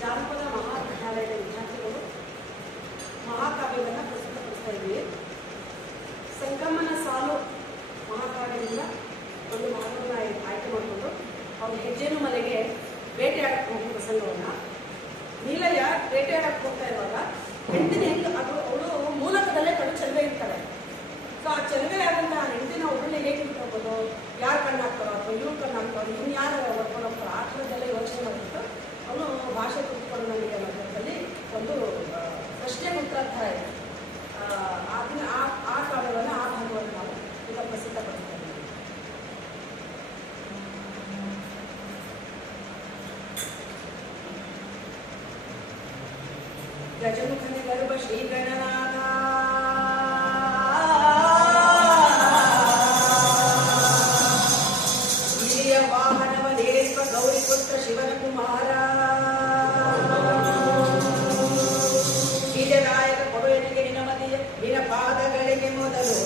ಜಾನಪದ ಮಹಾವಿದ್ಯಾಲಯದ ವಿದ್ಯಾರ್ಥಿಗಳು ಮಹಾಕಾವ್ಯವನ್ನು ಪ್ರಸ್ತುತಪಡಿಸ್ತಾ ಇದ್ದೀವಿ. ಸಂಗಮನ ಸಾಲು ಮಹಾಕಾವ್ಯದಿಂದ ಒಂದು ಭಾಗವನ್ನು ಆಯ್ಕೆ ಮಾಡಿಕೊಂಡು ಅವ್ರು ಹೆಜ್ಜೆನು ಮನೆಗೆ ಬೇಟೆಯಾಡಕ್ಕೆ ಹೋಗುವ ಪ್ರಸಂಗವನ್ನು, ನೀಲಯ್ಯ ಬೇಟೆಯಾಡಕ್ಕೆ ಹೋಗ್ತಾ ಇರುವಾಗ ಹೆಂಡತಿನ ಹೆಂಗೆ ಅವಳು ಮೂಲಕದಲ್ಲೇ ಕಡು ಚೆಲುವೆ ಇರ್ತಾರೆ. ಸೊ ಆ ಚೆಲುವೆ ಆದಂತಹ ಹೆಂಡತಿನ ಒಬ್ಬಳನ್ನ ಹೇಗೆ ಇಟ್ಕೋಬೋದು, ಯಾರು ಕಣ್ಣು ಹಾಕ್ತಾರೋ ಅಥವಾ ಇವ್ರು ಕಣ್ಣು ಹಾಕ್ತಾರೋ, ಇನ್ಯಾರು ಹೊಡ್ಕೊಂಡು ಹೋಗ್ತಾರೋ, ಆ ಥರದ್ದೆಲ್ಲ ಯೋಚನೆ ಮಾಡಿಬಿಟ್ಟು ಅವನು ಭಾಷೆ ಕೂತ್ಕೊಂಡು ನನಗೆ ಮಧ್ಯದಲ್ಲಿ ಒಂದು ಪ್ರಶ್ನೆ ಉತ್ತರ ಇದೆ. ಅದನ್ನ ಆ ಕಾವ್ಯವನ್ನು ಆ ಭಾಗವನ್ನು ನಾವು ಈಗ ಪ್ರಸಿದ್ಧಪಡಿಸ್ತಾ ಇದ್ದೀವಿ. ಗಜಮುಖನ ಗರ್ಭ ಶ್ರೀ ಗಣನಾಥ ಹಿರಿಯ ವಾಹನವನೇಶ್ವ ಗೌರಿಪುತ್ರ ಶಿವನ ಕುಮಾರ ಬೀಜದಾಯಕ ಕೊಡುವೆನಿಗೆ ನಿನ್ನ ಮದಿಯ ನಿನ್ನ ಪಾದಗಳಿಗೆ ಮೊದಲು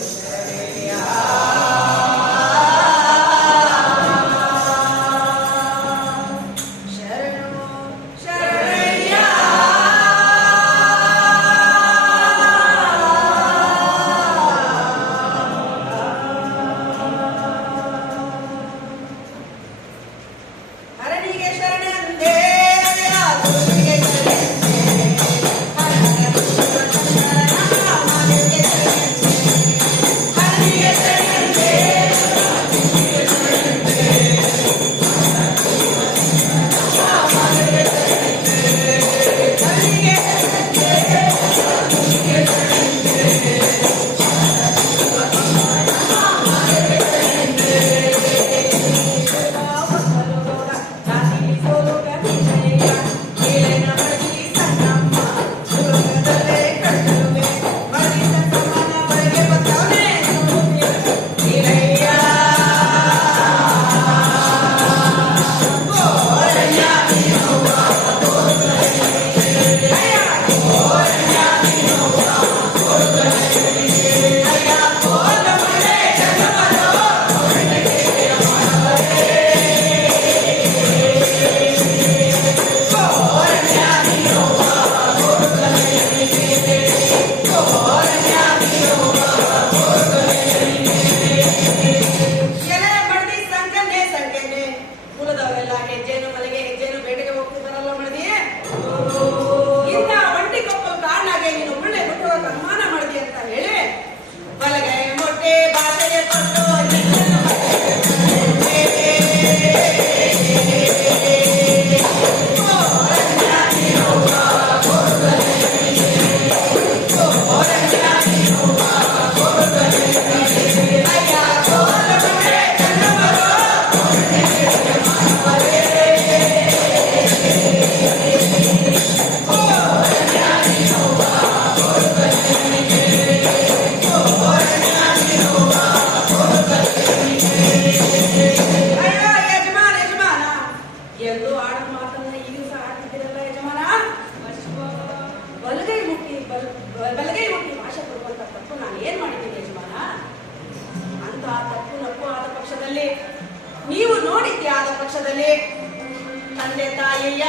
ಬಲಗೈ ಮುಟ್ಟಿ ಭಾಷೆ ಕೊಡುವಂತ ತಪ್ಪು ನಾನು ಏನ್ ಮಾಡಿದ್ದೀನಿ ಯಜಮಾನ ಅಂತ ತಪ್ಪು ನಪ್ಪು ಆದ ಪಕ್ಷದಲ್ಲಿ, ನೀವು ನೋಡಿದ್ಯಾದ ಪಕ್ಷದಲ್ಲಿ ತಂದೆ ತಾಯಿಯ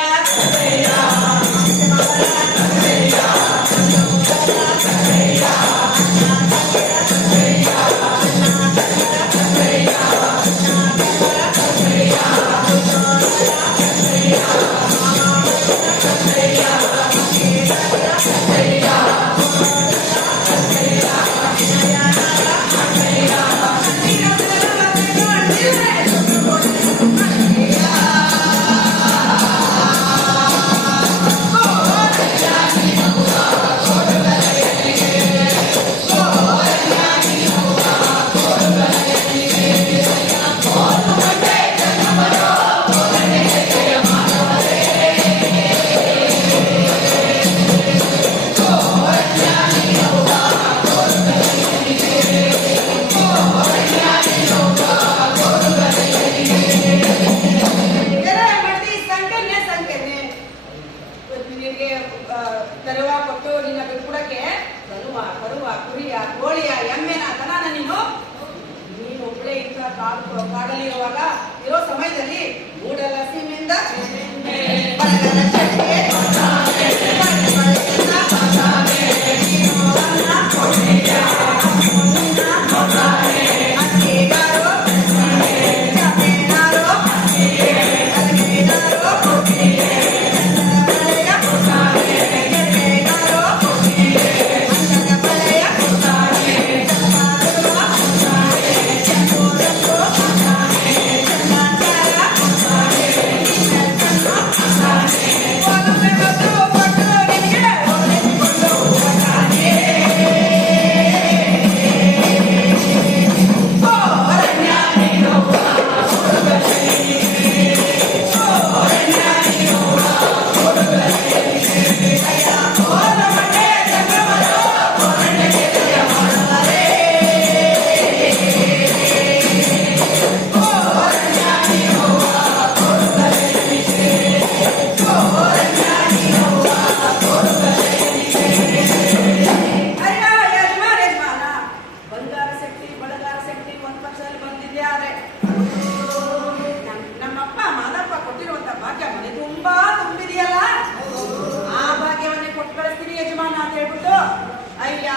ಕಾಡಲಿರುವಾಗ ಇರೋ ಸಮಯದಲ್ಲಿ ಮೂಡಲ ಸೀಮೆಯಿಂದ ಅಯ್ಯ